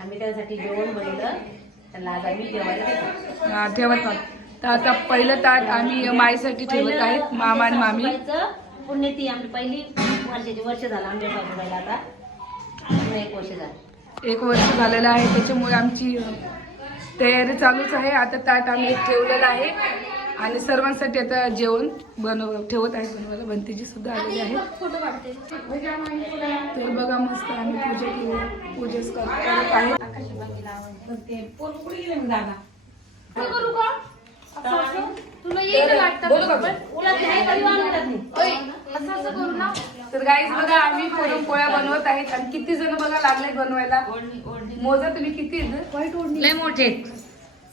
आम्ही त्यासाठी जेवण बनवलं. त्याला आज आम्ही जेवायला ठेवत. तर आता पहिलं ताट आम्ही माईसाठी ठेवत आहेत मामा आणि मामी. पुण्यती आमची पहिली वर्षाची वर्ष झालं आमच्या सासूबाईला आता. एक वर्ष झालं. एक वर्ष झालेलं आहे त्याच्यामुळे आमची तयारी चालूच आहे. आता ताट आम्ही ठेवलेलं आहे. आणि सर्वांसाठी आता जेवण बनव ठेवत आहे बनवायला. भंतीजी सुद्धा आलेली आहे. तर बघा मस्त आम्ही पूजा केली. पूजेच करत आहे. तर गाईज बघा आम्ही पुरणपोळ्या बनवत आहेत. आणि किती जण बघा लागले बनवायला. मोजा तुम्ही किती मोठे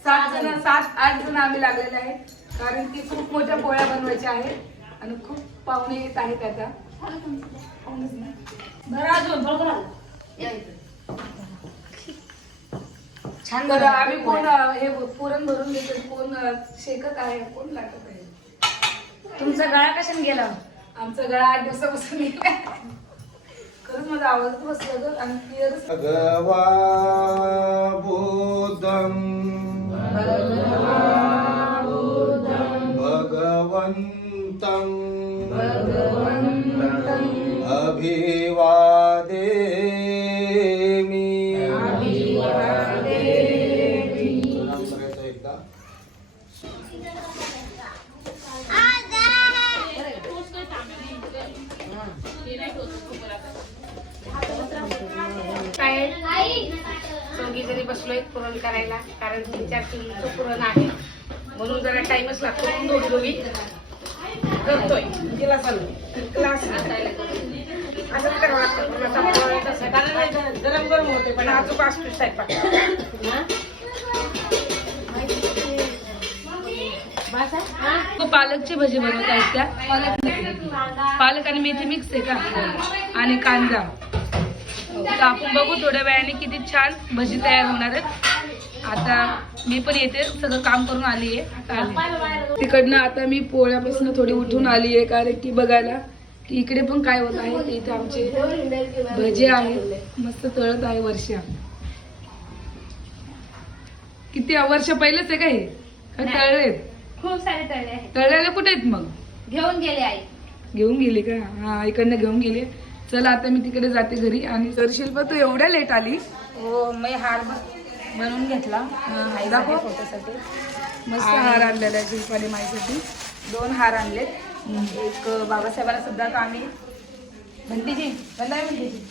सात जण सात आठ जण आम्ही लागलेले आहेत. कारण की खूप मोठ्या पोळ्या बनवायच्या आहेत आणि खूप पाहुणे येत आहेत आता. छान तर आम्ही कोण हे पुरण भरून देतो. कोण शेकत आहे कोण लाटत आहे? तुमचा गळा कशाने गेला? आमचा गळा आठ दिवसापासून गेला. खरंच माझा आवाज बसला आणि क्लिअरच भगवा बुद्धं 关灯。टाइमच लागतो. म्हणून दोघी दोघी करतोय. क्लास क्लास असंच करावं लागतं आहे. गरम गरम होते पण अजून असतो स्वयंपाक. पालकची भजी बनवत आहेत त्या पालक पालक आणि मेथी मिक्स आहे का? आणि कांदा. तर आपण बघू थोड्या वेळाने किती छान भजी तयार होणार आहेत. आता मी पण येते सगळं काम करून आली आहे. तिकडनं आता मी पोळ्यापासून थोडी उठून आली आहे कारण की बघायला की इकडे पण काय होत आहे इथे आमचे भजे आहेत. मस्त तळत आहे वर्षा. किती वर्ष पहिलेच आहे का हे? का तळले खूप सारे तळले आहेत. तळलेले कुठे आहेत मग? घेऊन गेले आई. घेऊन गेली का? हा इकडनं घेऊन गेली. चला आता मी तिकडे जाते घरी. आणि तर शिल्पा तू एवढ्या लेट आली हो मी हार बनवून घेतला. फोटोसाठी. मस्त हार आणलेला आहे शिल्पाने माझ्यासाठी दोन हार आणलेत. एक बाबासाहेबाला सुद्धा का आम्ही म्हणतीची बंदाय म्हणतीची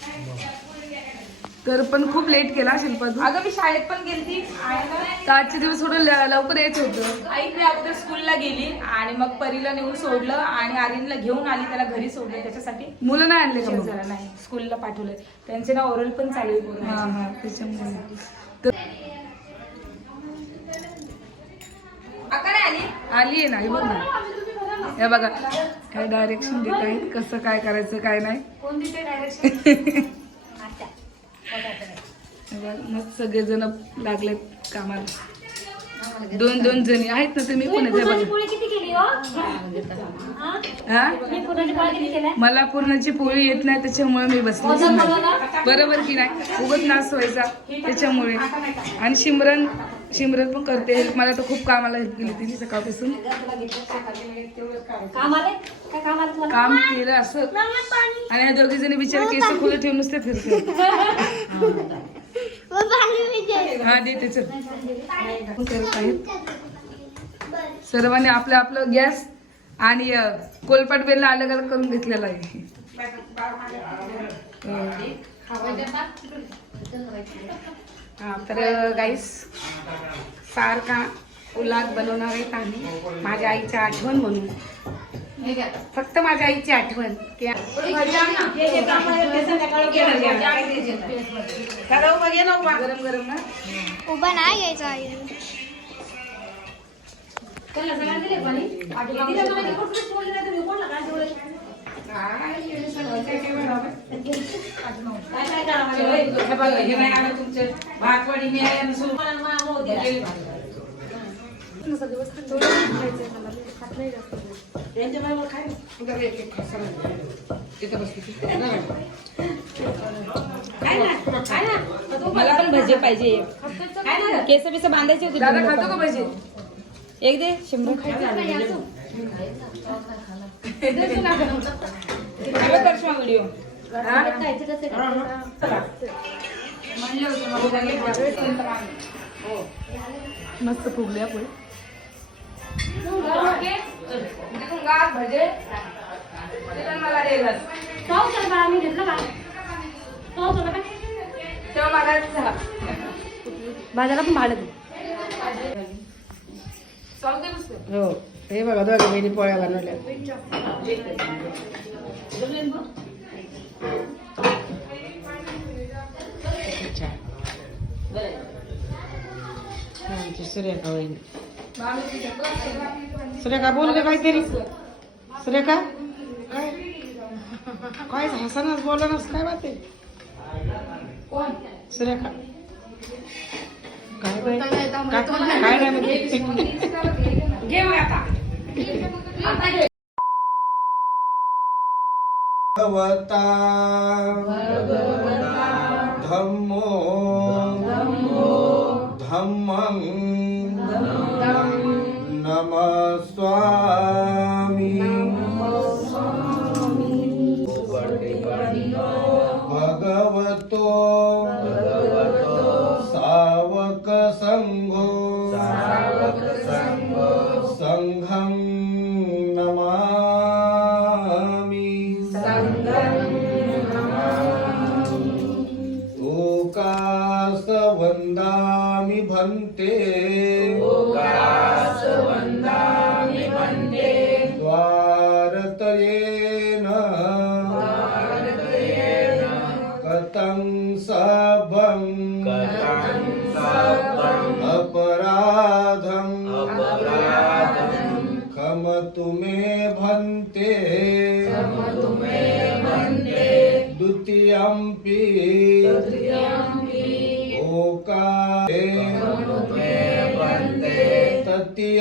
तर पण खूप लेट केला शिल्पा अगं मी शाळेत पण ना? तर आजचे दिवस थोडं लवकर यायचं होतं. आई मी अगोदर स्कूलला गेली आणि मग परीला नेऊन सोडलं आणि आर्यनला घेऊन आली त्याला घरी सोडलं त्याच्यासाठी. मुलं नाही आणले? झाला नाही स्कूलला पाठवलंय. त्यांचे ना ओरल पण चालू आहे त्याच्यामुळे. आली? आहे ना हे बघ ना. हे बघा काय डायरेक्शन देत आहेत कसं काय करायचं काय नाही? कोण मग सगळेजण लागलेत कामाला. दोन दोन जणी आहेत ना तुम्ही? पण आहेत, हे? हो हा मला पूर्णाची पोळी येत नाही त्याच्यामुळे मी बसलीच नाही. बरोबर की नाही? उगत नाश व्हायचा त्याच्यामुळे. आणि शिमरन शिमरन पण करते. हेल्प मला तर खूप कामाला हेल्प केली तिने सकाळपासून. काम केलं असं. आणि ह्या दोघी जणी बिचारे केस खुलं ठेवून नुसते फिरते हा देते चल सर्वांनी आपलं आपलं गॅस आणि कोलपाट बेलला अलग अलग करून घेतलेला आहे. हा तर गाईस सारखा उलाद बनवणार आहेत आम्ही. माझ्या आईची आठवण म्हणून. फक्त माझ्या आईची आठवण. गरम गरम ना उभा नाही घ्यायचा आई भातवाडी त्यांच्या बरोबर काय तिथं बसली मला पण भजी पाहिजे. केस बिस बांधायचे होते दादा खातो का भजी? एक दे शंभर. व्हिडिओ मस्त फुगले आपण भजे. मला देलस तेव्हा मला चहा बाजारात पण भाडं चालते नुसतं हो. हे बघा दोघे बहिणी पोळ्या बनवल्या. अच्छा आमची सुरेखा वहिनी सुरेखा बोलले काहीतरी. सुरेखा काय काय हसनच बोलणच काय बात आहे? सुरेखा काय बाई? काय काय नाही म्हणते घे मग आता. भगवता. धम्मो. धम्मं. नमस्वामी भगवतो वन्दामि भन्ते।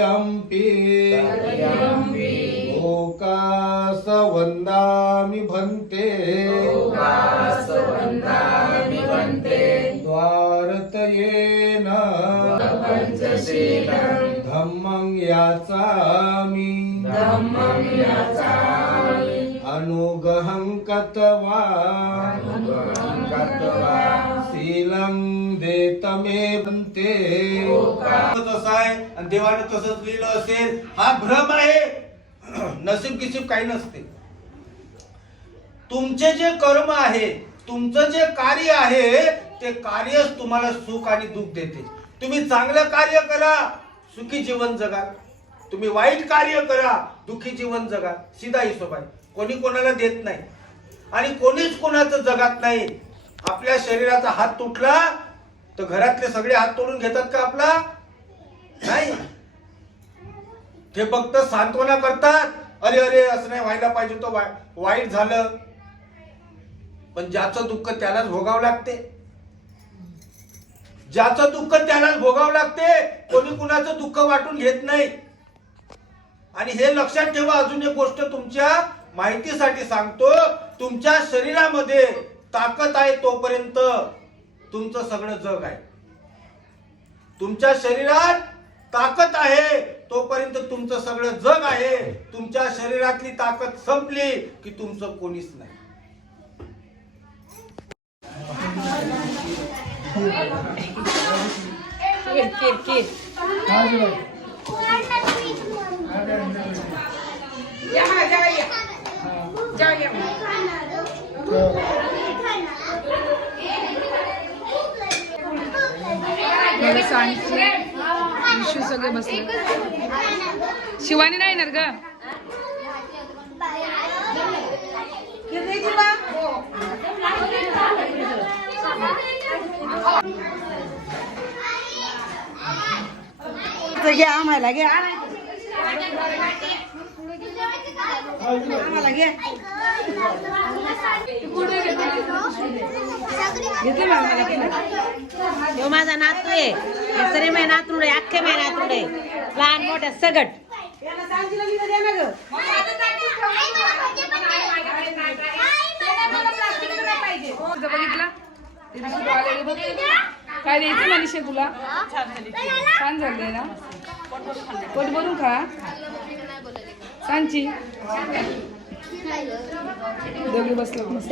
तृतीयम्पि ओकास वन्दामि भन्ते। द्वारतयेन। धम्मं याचामि। अनुगहं कत्वा शीलं देतमे। तसं आहे आणि देवाने तसंच लिहिलं असेल हा भ्रम आहे. नसीब किसीब काही नसते. तुमचे जे कर्म आहे तुमचं जे कार्य आहे ते कार्यच तुम्हाला सुख आणि दुःख देते. तुम्ही चांगलं कार्य करा सुखी जीवन जगा. तुम्ही वाईट कार्य करा दुःखी जीवन जगा. सीधा हिशोब आहे. कोणी कोणाला देत नाही. आणि कोणीच कोणाचं जगात नाही. आपल्या शरीराचा हात तुटला तर घरातले सगळे हात तोडून घेतात का आपला? नाही. ते फक्त सांत्वना करतात. अरे अरे असं नाही व्हायला पाहिजे तो वाईट झालं. पण ज्याचं दुःख त्यालाच भोगावं लागते. ज्याचं दुःख त्यालाच भोगावं लागते कोणी कुणाचं दुःख वाटून घेत नाही. आणि हे लक्षात ठेवा अजून एक गोष्ट तुमच्या माहितीसाठी सांगतो. तुमच्या शरीरामध्ये ताकद आहे तोपर्यंत तुमचं सगळं जग आहे. तुमच्या शरीरात ताकद आहे तोपर्यंत तुमचं सगळं जग आहे. तुमच्या शरीरातली ताकद संपली की तुमचं कोणीच नाही. केक सगळे बसले. शिवानी नाही येणार ग. घ्या आम्हाला घ्या आम्हाला घ्या घेतलं ह्यो माझा नातू आहे. सरे माझे नातरुड आहे अख्खे माझे नातरुड आहे लहान मोठ्या सगट. बघितला काय द्यायचं मनीषा तुला? छान झालंय ना? पोट भरून खा. सांची. दोघी बसलो. मस्त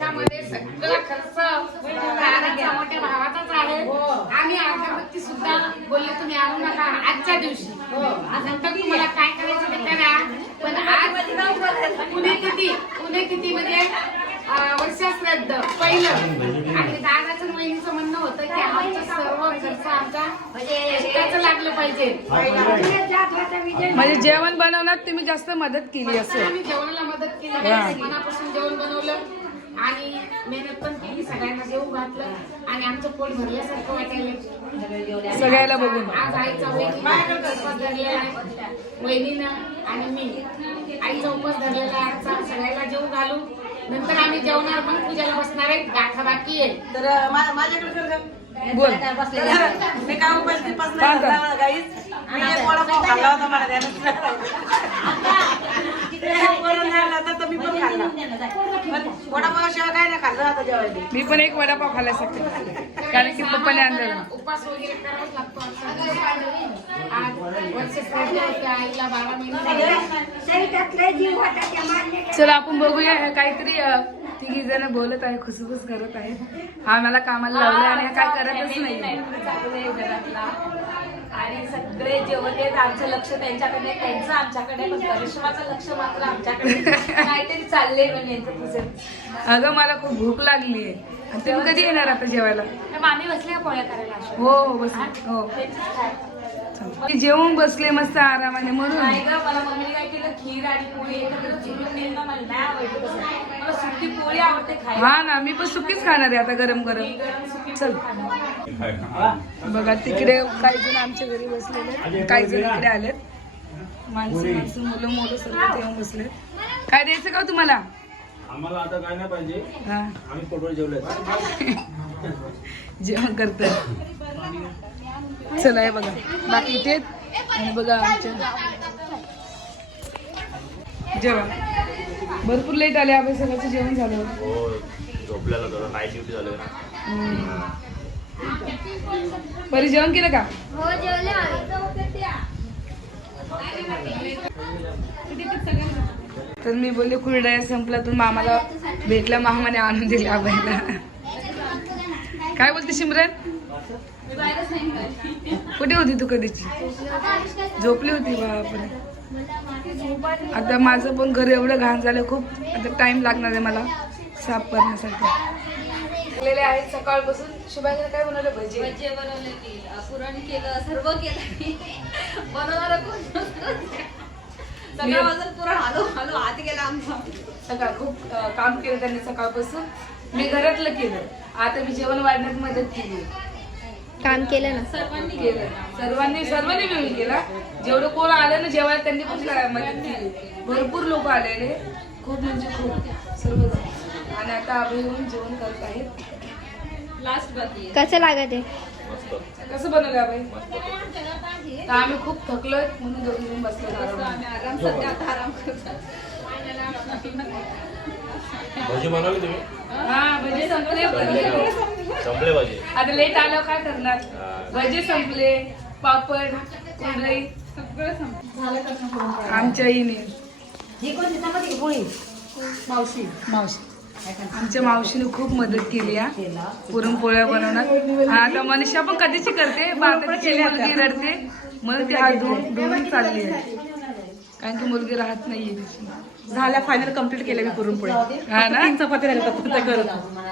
त्यामध्ये सगळा खर्च दादाच्या मोठ्या भावाचाच आहे आम्ही अगरबत्ती सुद्धा बोलले तुम्ही आणू नका आजच्या दिवशी. नंतर तुम्हाला काय करायचं ते करा. पण आज पुणे किती पुणे किती म्हणजे अं, वर्षाश्राद्ध पहिलं. आणि दादाचं म्हणणं होतं की आमचं सर्व खर्च आमचा कष्टाचं लागलं पाहिजे. म्हणजे जेवण बनवण्यात तुम्ही जास्त मदत केली फक्त असं आम्ही जेवणाला मदत केली. मनापासून जेवण बनवलं. आणि मेहनत पण केली सगळ्यांना जेवू घातलं. आणि आमचं पोट भरल्यासारखं वाटायला सगळ्याला बघून. आज आईचा उपवास धरलेला आहे. वहिनीनं आणि मी. आईचा उपवास धरलेला आजचा. सगळ्याला जेवू घालू नंतर आम्ही जेवणार मग पूजाला बसणार आहे. गाठा बाकी आहे. तर माझ्याकडे. बोल. मी काय उपास नाही कर? करणार काहीच मी एक वडापाव खाल्ला होता मला ध्यानच नाही राहिलं. वरण झालं होतं तर मी पण खाल्ला पण वडापाव शिवाय काय नाही खाल्लं आता जेवायला मी पण एक वडापाव खाल्ल्यासाठी कारण की पप्पाने आणलेला उपास वगैरे करावाच लागतो चला आपण बघूया काहीतरी तिघी जण बोलत आहे खुसखुस करत आहेत. हा मला कामाला लावलं आणि काय करतच नाही. आणि सगळे जेवण येत आमचं लक्ष त्यांच्याकडे त्यांचं आमच्याकडे पण करिश्माचं लक्ष मात्र आमच्याकडे. काहीतरी चाललंय पण यांचं तुझं अगं मला खूप भूक लागली आहे आणि तुम्ही कधी येणार आता जेवायला? मामी बसल्या पोळ्या करायला. हो हो बस. हो. मी जेवून बसले मस्त आरामाने म्हणून नाही ग मला मम्मीने काय केलं? खीर आणि पोळी एकत्र चुरून देईन ना मला. नाही आवडली तसं. मला सुकी पोळी आवडते खायला. हा ना मी पण सुकीच खाणार आहे आता गरम गरम. गरम सुकी चल. बघा तिकडे काही जण आमच्या घरी बसलेले. काही जण इकडे आलेत. माणसं माणसं मुलं मुलं सर्व येऊन बसले काय द्यायचं का हो तुम्हाला? आम्हाला आता काय नाही पाहिजे. हा. आम्ही पोटवर जेवलोय जेवण करतोय. चला हे बघा. बाकी इथे आणि बघा आमच्या जेवण भरपूर लेट आले आपण सगळ्याचं जेवण झालं. नाईट ड्युटी हम्म. परी जेवण केलं का? हो जेवले आम्ही. तर मी बोलले कुरडया संपला तर मामाला भेटला मामाने आणून दिला आबाईला काय बोलते सिमरन? कुठे होती तू कधीची? झोपली होती बापरे आता माझं पण घर एवढं घाण झालं खूप आता टाइम लागणार आहे मला साफ करण्यासाठी. सकाळपासून. शुभांगी काय बनवलं भजी? की पुरण केलं सर्व केलं बनवणार कोण सगळं हलू हात गेला आमचा सकाळ खूप काम केलं त्यांनी सकाळपासून. मी घरातलं केलं. आता मी जेवण वाढण्यात मदत केली. काम केलं ना? सर्वांनी केलं. सर्वांनी सर्वांनी मिळून केला. जेवढं कोण आलं ना जेवायला त्यांनी पण मदत केली. भरपूर लोक आलेले. खूप म्हणजे खूप. सर्व आणि आता आम्ही येऊन जेवण करत आहेत लास्ट. कसं लागत आहे? मस्त कसं बनवलं बाई? तर आम्ही खूप थकलोय म्हणून दोघी जण बसलो मस्त आम्ही आराम सध्या आता आराम करतो भजी बनवली तुम्ही? हा भजे संपले. संपले भजी आता लेट आलं काय करणार? भजे संपले पापड कुरडई सगळं संपलं. आमच्या आईने ही चपाती पोळी? मावशी. मावशी. आमच्या मावशीने खूप मदत केली हा. पुरणपोळ्या बनवण्यात हा, आता मनीषा पण कधीची करते? मुलगी रडते म्हणून ती हात धुवून धुवून चालली आहे. कारण की मुलगी राहत नाहीये. झाल्या फायनल कंप्लीट केल्या मी पुरणपोळी. हा ना? चपाती राहिल्या करत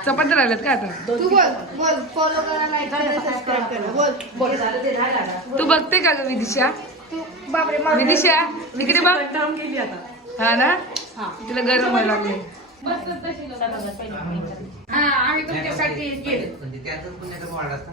चपात्या राहिल्यात का आता? तू बोल बोल फॉलो करा लाईक करा सबस्क्राईब करा. बोल बोल. तू बघते का ग विदिशा? तू बापरे मा- विदिशा इकडे बघ. हा ना? तिला गरम व्हायला लागले हा आम्ही तुमच्यासाठी केलं म्हणजे त्यातच पुण्याचा वाढ